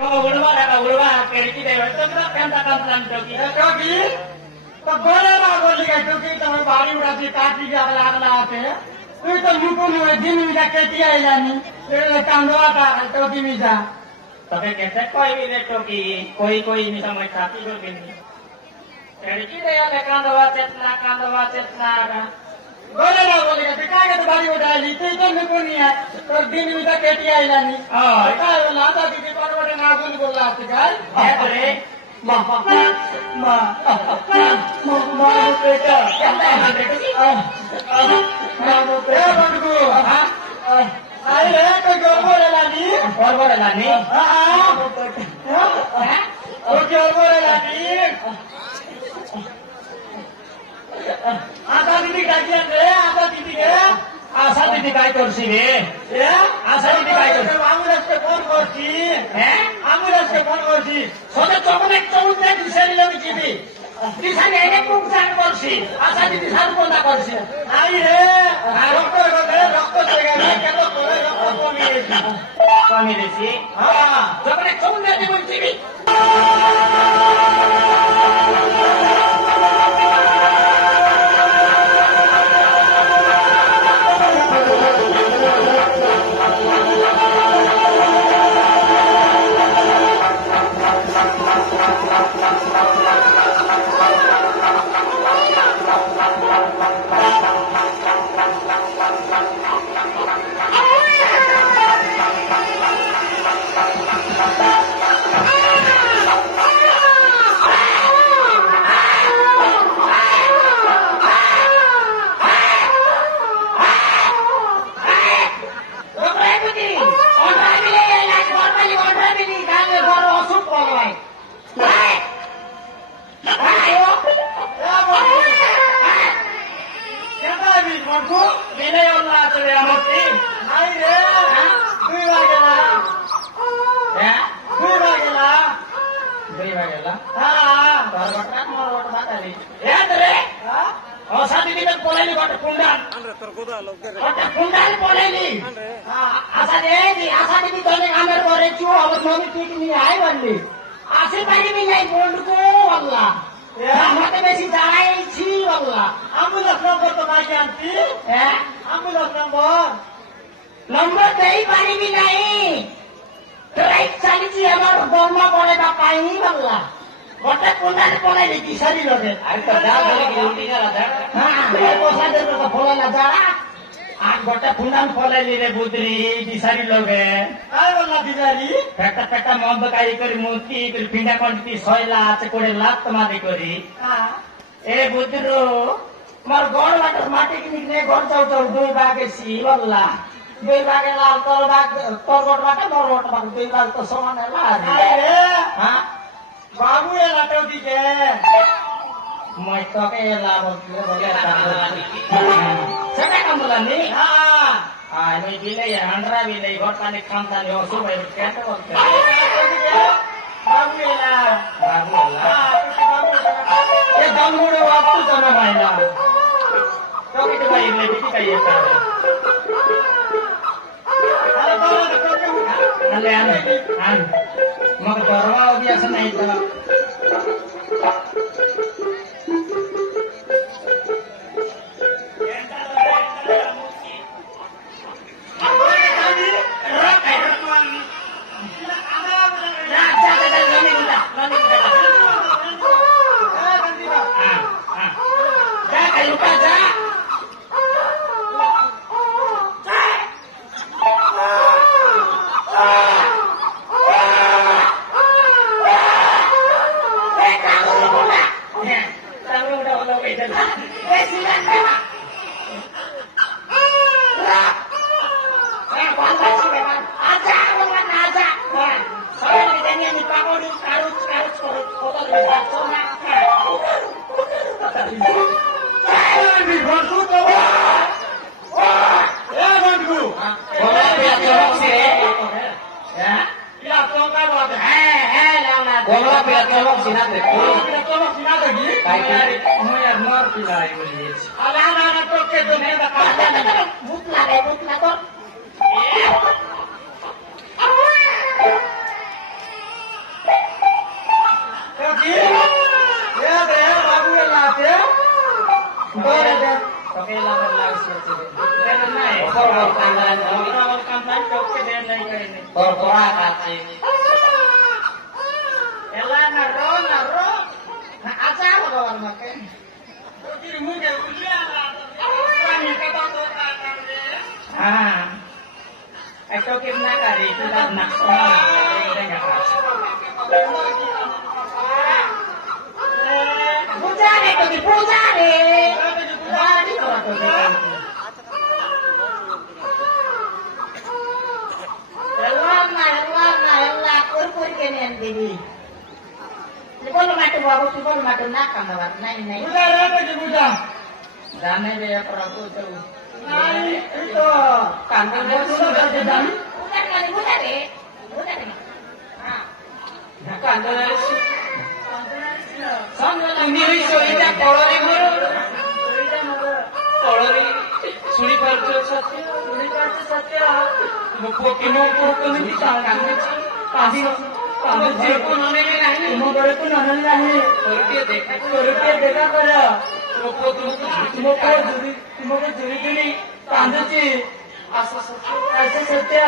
Udah, kayak kita itu kita kan toki. Toki, तो बोले ना बोली का टोकी तो मैं बारी उड़ाती काटी के अगला अगला आते हैं तो तो मुको में दिन में जाके किया है जानी ये कांडवा का टोकी में जा तबे कैसे कोई भी ले टोकी कोई नहीं समझ पाती को भी नहीं लड़की दे यार कांडवा चेतना का बोले ना बोली का टिका के तो बारी उड़ा ली तो मुको नहीं है तो दिन में जाके किया है जानी हां का लाता दीदी पर बड़े ना बोला टिका है अरे माँ बेटा बंधु अरे कोई गड़बड़ लानी आशा दीदी काय रे आशा दीदी काय करছি रे आशा दीदी काय करছি आमुरसকে ফোন করছি সবে তখন এক চৌদ দিন দিশারি লাগি দিবি দিশারি এনে পুকসান করছি আশা দিদি সার কোনটা করছে আই রে রক্ত চলে গেল কেন তোরে রক্ত কমিয়েছি হ্যাঁ যখন এক চৌদ দিন দিবি नंबर नहीं पानी भी नहीं राइट साली जी हमारे बोलना पड़ेगा पानी बल्ला गोटे कुंडा पड़े नहीं सारी लोग तो जा हाँ पोसा दे तो फोड़ा ना जा आज गोटे कुंडा फोड़े ली रे बुद्री दिसारी लोग काय बोलना दिसारी पेटा मम्ब काई करी मूर्ति करी पिंडा कंटी सोयला आचे कोड़े लात मारी करी ए बुद्रो मार गोड़ वाटर माटी की निकले गोड़ चाउ दो बागे सी बल्ला दुई भागे लाल तोर गोट बाटे मोर गोट बाटे दुई भाग तो समान है ला बाबू ये लाटो दीजे मैं तो के ला बोले सेटा काम बोलनी हां नहीं दिले ये हंड्रा भी नहीं गोट पानी खामता नहीं ओसो भाई कैसे बोलते बाबू ये ला ये दमगुड़े वापस जाना भाई ला तो के भाई ले भी चाहिए था ane, mau ke Dorong biasa naik itu. Boleh deh. Oke lah langsung saja. Dan naik. Korban tanggalan jauh. Orang kampanye oke dan naik ini. Korporat kata ini. Elah naro. Nah asal kawan makan. Dirimu gak ujian lah. Kami kata kan deh. Ah. Itu kita kari kita nak semua. Kita nggak pas. Puja deh, puja deh. Mari kalau Elah, kur kenen dewi. Sipol matu nakam bawat naik. Puja deh, puja. Dane dia perahu tu. Itu kandang sudah sedang. Bukan deh. Nah kandang ini risoida kolori guru. Kolori suri parjo satya. Muko kini disalkan. Pasti pun nane nahi. Umur pun nane nahi. Rupiah dekha kara. Muko juri कांदची असं सत्य